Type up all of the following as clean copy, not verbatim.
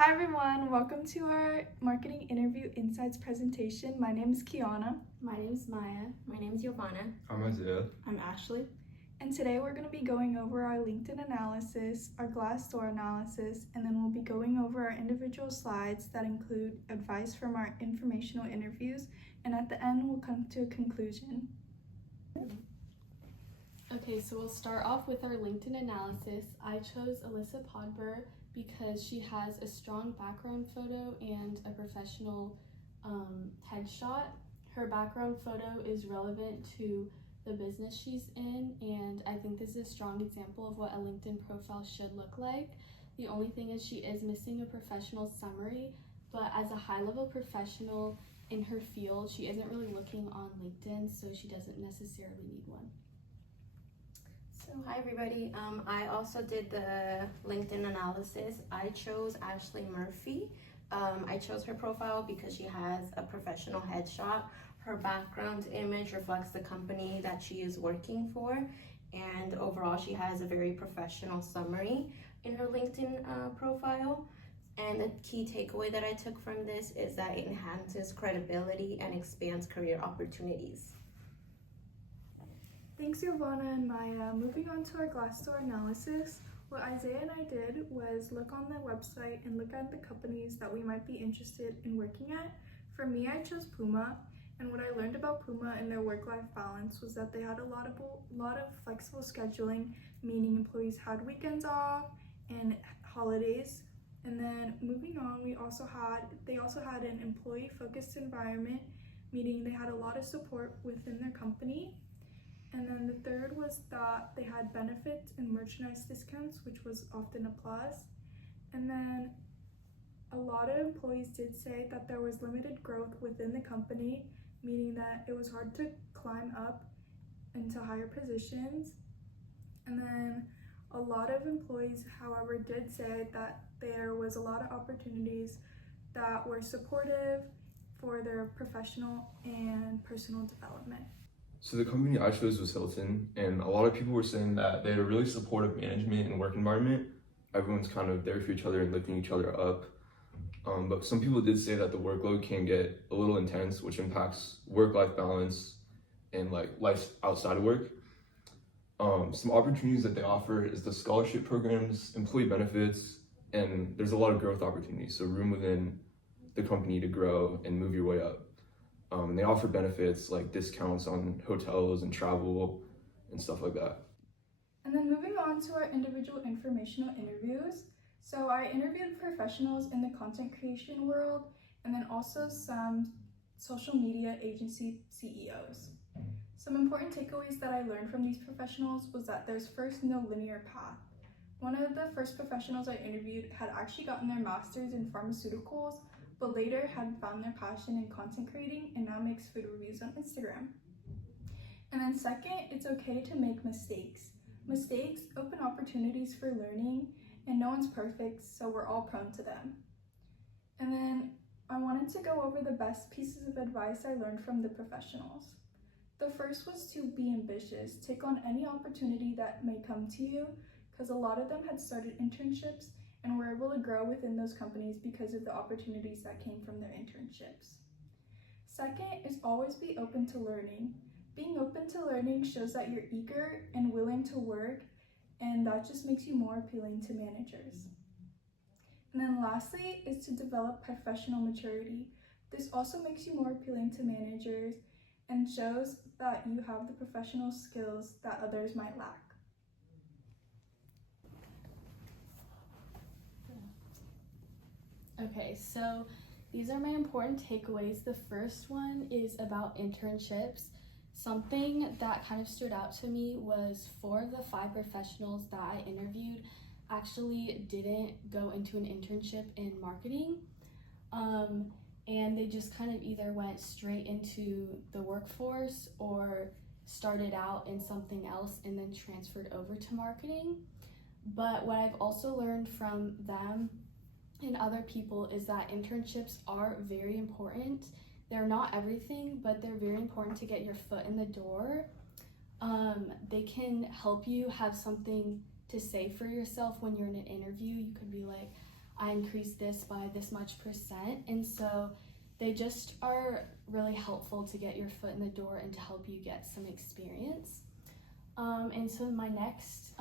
Hi everyone, welcome to our Marketing Interview Insights presentation. My name is Kiana. My name is Maya. My name is Giovanna. I'm Isaiah. I'm Ashley. And today we're going to be going over our LinkedIn analysis, our Glassdoor analysis, and then we'll be going over our individual slides that include advice from our informational interviews, and at the end we'll come to a conclusion. Okay, so we'll start off with our LinkedIn analysis. I chose Alyssa Podber because she has a strong background photo and a professional headshot. Her background photo is relevant to the business she's in, and I think this is a strong example of what a LinkedIn profile should look like. The only thing is she is missing a professional summary, but as a high-level professional in her field, she isn't really looking on LinkedIn, so she doesn't necessarily need one. So hi everybody, I also did the LinkedIn analysis. I chose Ashley Murphy. I chose her profile because she has a professional headshot. Her background image reflects the company that she is working for, and overall she has a very professional summary in her LinkedIn profile. And the key takeaway that I took from this is that it enhances credibility and expands career opportunities. Thanks Giovanna and Maya. Moving on to our Glassdoor analysis, what Isaiah and I did was look on the website and look at the companies that we might be interested in working at. For me, I chose Puma, and what I learned about Puma and their work-life balance was that they had a lot of flexible scheduling, meaning employees had weekends off and holidays. And then moving on, they also had an employee-focused environment, meaning they had a lot of support within their company. And then the third was that they had benefits and merchandise discounts, which was often a plus. And then a lot of employees did say that there was limited growth within the company, meaning that it was hard to climb up into higher positions. And then a lot of employees, however, did say that there was a lot of opportunities that were supportive for their professional and personal development. So the company I chose was Hilton, and a lot of people were saying that they had a really supportive management and work environment. Everyone's kind of there for each other and lifting each other up. But some people did say that the workload can get a little intense, which impacts work-life balance and life outside of work. Some opportunities that they offer is the scholarship programs, employee benefits, and there's a lot of growth opportunities, so room within the company to grow and move your way up. And they offer benefits like discounts on hotels and travel and stuff like that. And then moving on to our individual informational interviews. So I interviewed professionals in the content creation world and then also some social media agency CEOs. Some important takeaways that I learned from these professionals was that there's first no linear path. One of the first professionals I interviewed had actually gotten their master's in pharmaceuticals, but later had found their passion in content creating and now makes food reviews on Instagram. And then second, it's okay to make mistakes. Mistakes open opportunities for learning, and no one's perfect, so we're all prone to them. And then I wanted to go over the best pieces of advice I learned from the professionals. The first was to be ambitious, take on any opportunity that may come to you, because a lot of them had started internships and were able to grow within those companies because of the opportunities that came from their internships. Second is always be open to learning. Being open to learning shows that you're eager and willing to work, and that just makes you more appealing to managers. And then lastly is to develop professional maturity. This also makes you more appealing to managers and shows that you have the professional skills that others might lack. Okay, so these are my important takeaways. The first one is about internships. Something that kind of stood out to me was 4 of the 5 professionals that I interviewed actually didn't go into an internship in marketing. And they just kind of either went straight into the workforce or started out in something else and then transferred over to marketing. But what I've also learned from them and other people is that internships are very important. They're not everything, but they're very important to get your foot in the door. They can help you have something to say for yourself when you're in an interview. You could be like, I increased this by this much percent. And so they just are really helpful to get your foot in the door and to help you get some experience. And so my next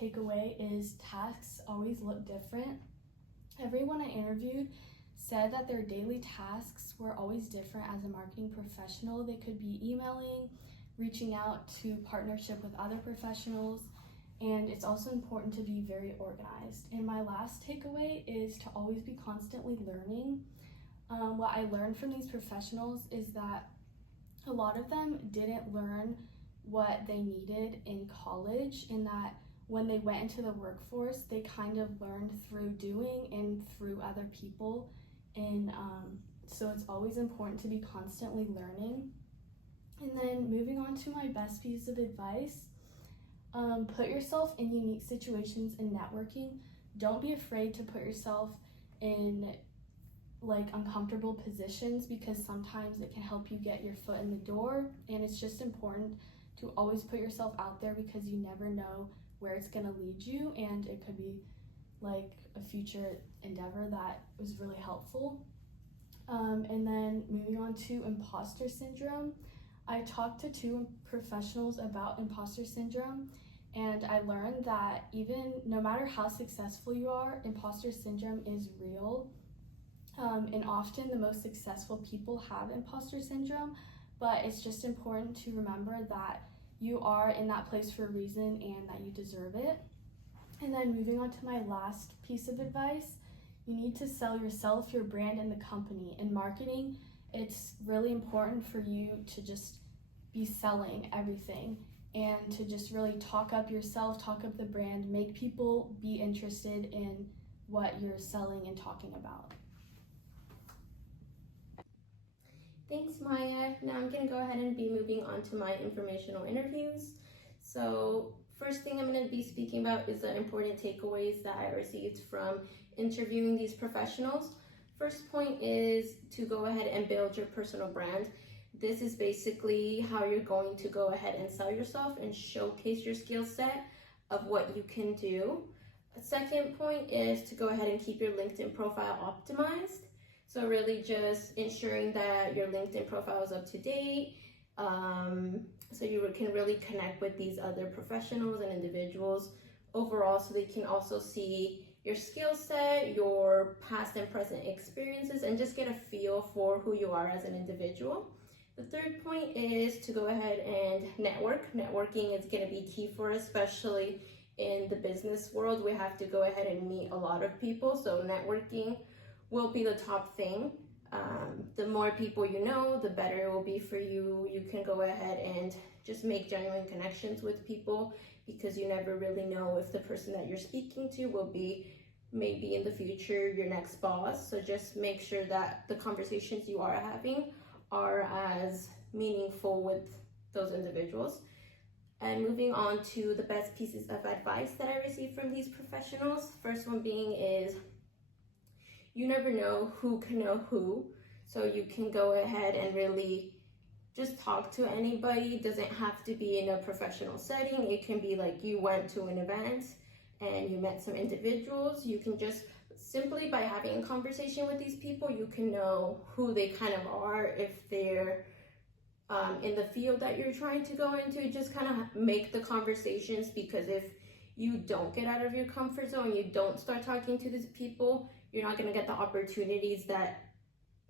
takeaway is tasks always look different. Everyone I interviewed said that their daily tasks were always different as a marketing professional. They could be emailing, reaching out to partnership with other professionals, and it's also important to be very organized. And my last takeaway is to always be constantly learning. What I learned from these professionals is that a lot of them didn't learn what they needed in college, and that when they went into the workforce, they kind of learned through doing and through other people. And so it's always important to be constantly learning. And then moving on to my best piece of advice, put yourself in unique situations in networking. Don't be afraid to put yourself in like uncomfortable positions, because sometimes it can help you get your foot in the door. And it's just important to always put yourself out there, because you never know where it's going to lead you, and it could be like a future endeavor that was really helpful. And then moving on to imposter syndrome, I talked to 2 professionals about imposter syndrome, and I learned that even no matter how successful you are, imposter syndrome is real. And often the most successful people have imposter syndrome, but it's just important to remember that you are in that place for a reason and that you deserve it. And then moving on to my last piece of advice, you need to sell yourself, your brand, and the company. In marketing, it's really important for you to just be selling everything and to just really talk up yourself, talk up the brand, make people be interested in what you're selling and talking about. Thanks, Maya. Now I'm going to go ahead and be moving on to my informational interviews. So first thing I'm going to be speaking about is the important takeaways that I received from interviewing these professionals. First point is to go ahead and build your personal brand. This is basically how you're going to go ahead and sell yourself and showcase your skill set of what you can do. A second point is to go ahead and keep your LinkedIn profile optimized. So really just ensuring that your LinkedIn profile is up to date, so you can really connect with these other professionals and individuals overall, so they can also see your skill set, your past and present experiences, and just get a feel for who you are as an individual. The third point is to go ahead and network. Networking is going to be key for us, especially in the business world. We have to go ahead and meet a lot of people, so networking will be the top thing. The more people you know, the better it will be for you. You can go ahead and just make genuine connections with people, because you never really know if the person that you're speaking to will be maybe in the future your next boss. So just make sure that the conversations you are having are as meaningful with those individuals. And moving on to the best pieces of advice that I received from these professionals. First one being is, you never know who can know who, so you can go ahead and really just talk to anybody. It doesn't have to be in a professional setting. It can be like you went to an event and you met some individuals. You can just simply by having a conversation with these people, you can know who they kind of are, if they're in the field that you're trying to go into. Just kind of make the conversations, because if you don't get out of your comfort zone, you don't start talking to these people, you're not going to get the opportunities that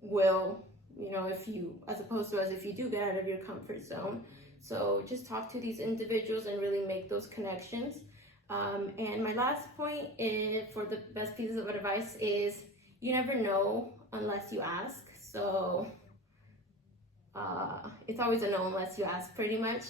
will, if you, as opposed to as if you do get out of your comfort zone. So just talk to these individuals and really make those connections. And my last point for the best pieces of advice is, you never know unless you ask. So it's always a no unless you ask, pretty much.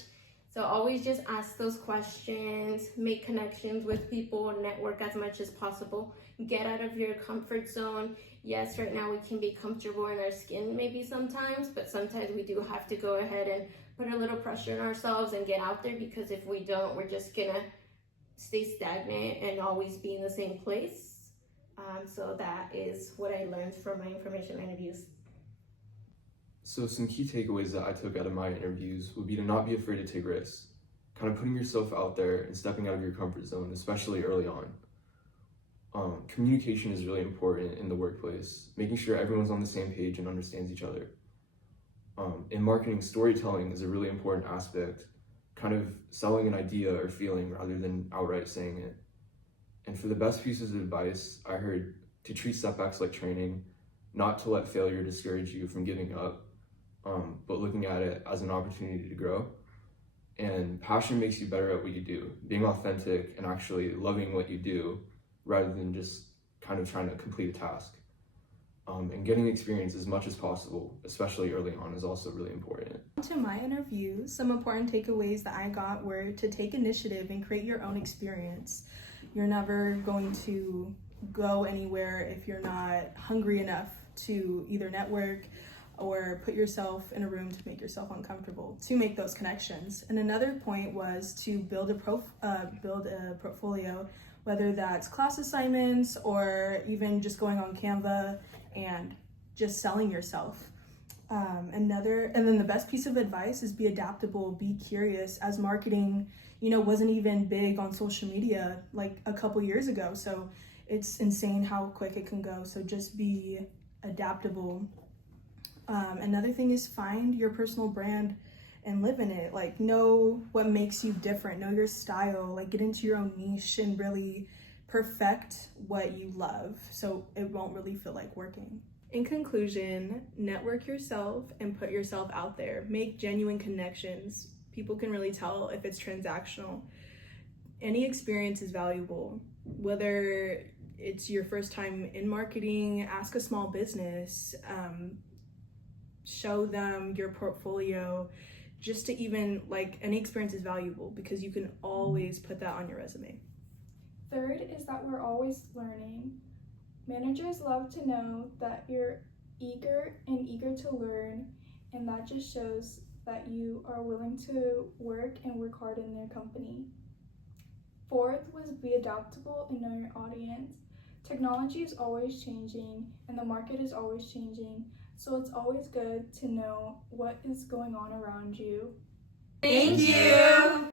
So always just ask those questions, make connections with people, network as much as possible, get out of your comfort zone. Yes, right now we can be comfortable in our skin maybe sometimes, but sometimes we do have to go ahead and put a little pressure on ourselves and get out there, because if we don't, we're just gonna stay stagnant and always be in the same place. So that is what I learned from my information interviews. So some key takeaways that I took out of my interviews would be to not be afraid to take risks, kind of putting yourself out there and stepping out of your comfort zone, especially early on. Communication is really important in the workplace, making sure everyone's on the same page and understands each other. In marketing, storytelling is a really important aspect, kind of selling an idea or feeling rather than outright saying it. And for the best pieces of advice, I heard to treat setbacks like training, not to let failure discourage you from giving up, but looking at it as an opportunity to grow. And passion makes you better at what you do, being authentic and actually loving what you do rather than just kind of trying to complete a task. And getting experience as much as possible, especially early on, is also really important. To my interview, some important takeaways that I got were to take initiative and create your own experience. You're never going to go anywhere if you're not hungry enough to either network or put yourself in a room to make yourself uncomfortable to make those connections. And another point was to build a portfolio, whether that's class assignments or even just going on Canva and just selling yourself. And then the best piece of advice is be adaptable, be curious, as marketing, wasn't even big on social media like a couple years ago. So it's insane how quick it can go. So just be adaptable. Another thing is find your personal brand and live in it. Like, know what makes you different, know your style, like get into your own niche and really perfect what you love so it won't really feel like working. In conclusion, network yourself and put yourself out there. Make genuine connections. People can really tell if it's transactional. Any experience is valuable, whether it's your first time in marketing, ask a small business, show them your portfolio, just to even, any experience is valuable because you can always put that on your resume. Third is that we're always learning. Managers love to know that you're eager to learn, and that just shows that you are willing to work and work hard in their company. Fourth was be adaptable and know your audience. Technology is always changing and the market is always changing, so it's always good to know what is going on around you. Thank you!